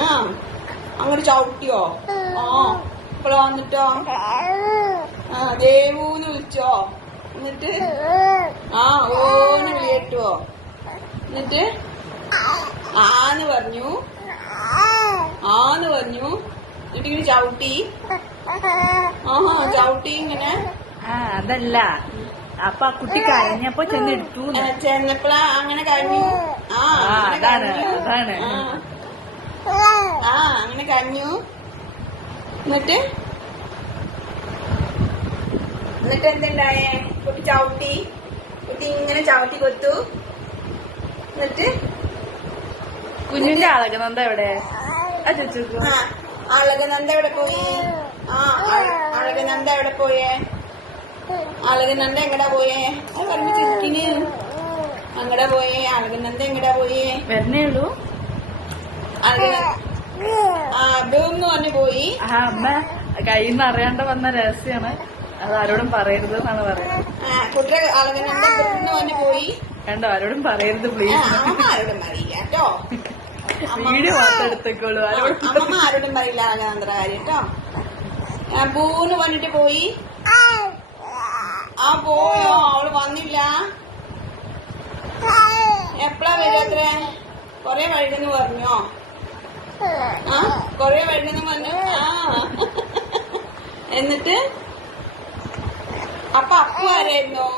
ആ അങ്ങോട്ട് ചവിട്ടിയോ? ആ ഇപ്പള വന്നിട്ടോ? ആ ദേവൂന്ന് വിളിച്ചോ? എന്നിട്ട് ആ ഓന്ന് വിളിയേട്ടോ? എന്നിട്ട് ആന്ന് പറഞ്ഞു. എന്നിട്ട് ഇങ്ങനെ ചവിട്ടി. ആഹാ ചവിട്ടി ഇങ്ങനെ. അതല്ല, അപ്പൊ ആ കുട്ടി കരഞ്ഞപ്പോ ചെന്നെടുത്തു. ചെന്നപ്പോഴാ അങ്ങനെ കഴിഞ്ഞു. അതാണ്. അങ്ങനെ കഴിഞ്ഞു. എന്നിട്ട് എന്തുണ്ടായേ? കുട്ടി ചവിട്ടി. കുട്ടി ഇങ്ങനെ ചവിട്ടി കൊടുത്തു. എന്നിട്ട് കുഞ്ഞിന്റെ അളകനന്ദ എവിടെ? അളകനന്ദ എവിടെ പോയി? അളകനന്ദ എവിടെ പോയേ? അളകനന്ദ എങ്ങടാ പോയേ? അത് പറഞ്ഞു ചിരിക്കിന്. അങ്ങടാ പോയേ? അളകനന്ദ എങ്ങടാ പോയേ? വരുന്നേ ഉള്ളൂ. അതെന്ന് പറഞ്ഞു പോയി. അമ്മ കയ്യിൽ നിന്ന് അറിയാണ്ട് വന്ന രഹസ്യമാണ്, അത് ആരോടും പറയരുത് എന്നാണ് പറയുന്നത്. കുട്ടി അളകനന്ദ ഇവിടുന്ന് പറഞ്ഞു പോയി. കണ്ടോ, ആരോടും പറയരുത് പ്ലീസ്. ആരോടും പറയില്ല കേട്ടോ. വീഡിയോ മാത്രം എടുത്തേക്കോളൂ. അമ്മ ആരോടും പറയില്ല അളകനന്ദ കാര്യം കേട്ടോ. പൂന്ന് പറഞ്ഞിട്ട് പോയി. പോയോ? അവള് വന്നില്ല. എപ്പഴാ വരാത്രേ? കൊറേ വൈകുന്നു പറഞ്ഞോ? കൊറേ വൈകുന്നു പറഞ്ഞു. എന്നിട്ട് അപ്പൊ ആരായിരുന്നു?